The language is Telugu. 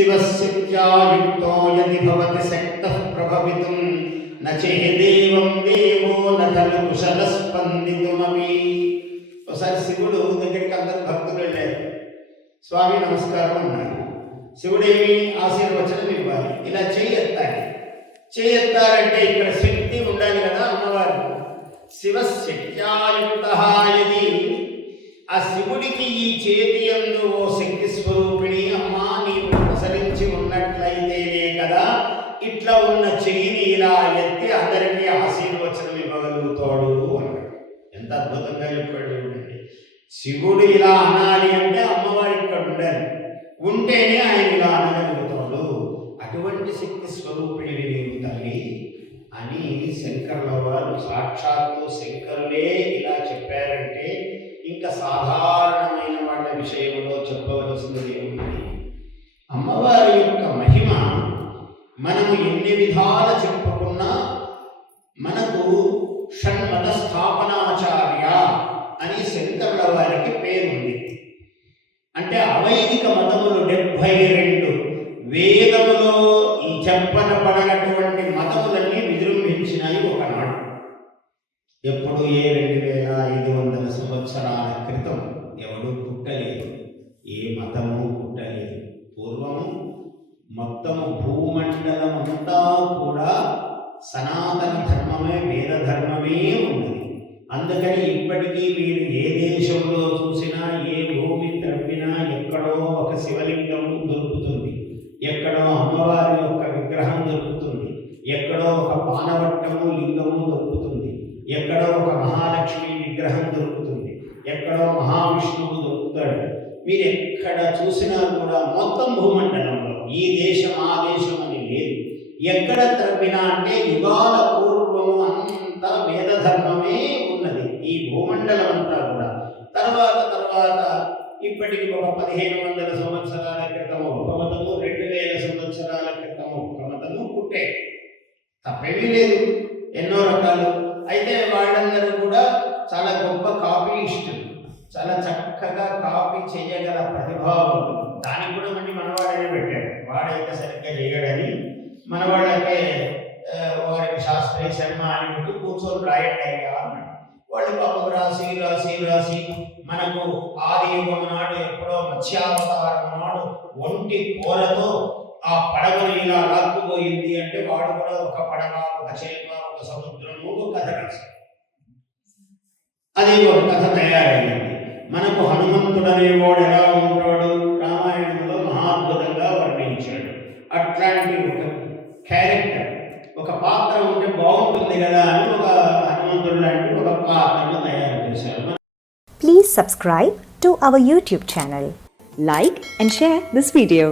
శివశక్త్యాయుక్తో యది భవతి శక్తః ప్రభవితుం న చేదేవం దేవో న ఖలు కుశల స్పందితుమపి. ఒకసారి శివుడు దగ్గరికి అందరు భక్తులు వెళ్ళారు. స్వామి నమస్కారం అన్నారు. శివుడేమి ఆశీర్వచనం ఇవ్వాలి, ఇలా చేయెత్తాలి. చేయెత్తాలంటే ఇక్కడ శక్తి ఉండాలి కదా అమ్మవారు. శివశక్త్యాయుక్తః యది, ఆ శివుడికి ఈ చేతి యందు ఓ శక్తి స్వరూపిణి అమ్మా నీవు ప్రసరించి ఉన్నట్లయితేనే కదా ఇట్లా ఉన్న చెయ్యిని ఇలా ఎత్తి అందరికీ ఆశీర్వచనం ఇవ్వగలుగుతాడు అన్నాడు. ఎంత అద్భుతంగా చెప్పాడు చూడండి. శివుడు ఇలా అనాలి అంటే అమ్మవారి ఇక్కడ ఉండాలి, ఉంటేనే ఆయన ఇలా అనగలుగుతాడు. అటువంటి శక్తి స్వరూపిణి నీవు తల్లి అని శంకరుల వారు, సాక్షాత్తు శంకరులే ఇలా చెప్పారంటే ఇంకా సాధారణమైన వాళ్ళ విషయంలో చెప్పవలసినది ఏముంది? అమ్మవారి యొక్క మహిమ మనము ఎన్ని విధాలు చెప్పుకున్నా మనకు షణ్మత స్థాపనాచార్య అని శంకరుల వారికి పేరుంది. అంటే అవైదిక మతములు 72 వేదములో చెప్పనపడనటువంటి మతములన్నీ విజృంభించినాయి ఒకనాడు. ఎప్పుడు 2500 సంవత్సరాల క్రితం ఎవడు పుట్టలేదు, ఏ మతము పుట్టలేదు. పూర్వము మొత్తము భూమండలం అంతా కూడా సనాతన ధర్మమే, వేద ధర్మమే ఉన్నది. అందుకని ఇప్పటికీ మీరు ఏ దేశంలో చూసినా, ఏ భూమి త్రవ్వినా ఎక్కడో ఒక శివలింగం దొరుకుతుంది, ఎక్కడో అమ్మవారి యొక్క విగ్రహం దొరుకుతుంది, ఎక్కడో ఒక పానవట్టము లింగము దొరుకుతుంది, ఎక్కడో ఒక మహాలక్ష్మి విగ్రహం దొరుకుతుంది, ఎక్కడో మహావిష్ణువు దొరుకుతాడు. మీరు ఎక్కడ చూసినా కూడా మొత్తం భూమండలంలో ఈ దేశం ఆ దేశం అని లేదు. ఎక్కడ త్రవ్వినా అంటే యుగాల పూర్వము అంతా వేదధర్మమే ఉన్నది ఈ భూమండలం అంతా కూడా. తర్వాత ఇప్పటికి ఒక 1500 సంవత్సరాల క్రితం ఒక మతము, 2000 సంవత్సరాల క్రితం ఒక మతము పుట్టే, తప్పేమీ లేదు, ఎన్నో రకాలు. అయితే వాళ్ళందరూ కూడా చాలా గొప్ప కాపీయిస్టులు, చాలా చక్కగా కాపీ చేయగల ప్రతిభావంతులు. దానికి కూడా మళ్ళీ మనవాడనే పెట్టాడు. వాడైతే సరిగ్గా చేయడని మనవాళ్ళకే వారికి శాస్త్రీయ శర్మ అని పెట్టి కూర్చొని రాయండి అయ్యా అన్నాడు. వాళ్ళు పాపం రాసి రాసి రాసి మనకు ఆది యుగం నాడు ఎప్పుడో మత్స్యావతారం నాడు ఒంటి కూరతో ఆ పడవను ఇలా లాక్కుపోయింది అంటే వాడు కూడా ఒక పడవ, ఒక చేప, ఒక సముద్రము, ఒక కథ రాశాడు. అది ఒక కథ తయారైంది. మనకు హనుమంతుడనేవాడు ఎలా ఉంటాడు రామాయణంలో మహాద్భుతంగా వర్ణించాడు. అట్లాంటి ఒక క్యారెక్టర్, ఒక పాత్ర ఉంటే బాగుంటుంది కదా అని ఒక హనుమంతుడు లాంటి ఒక పాత్రను తయారు చేశారు. Please subscribe to our YouTube channel. Like and share this video.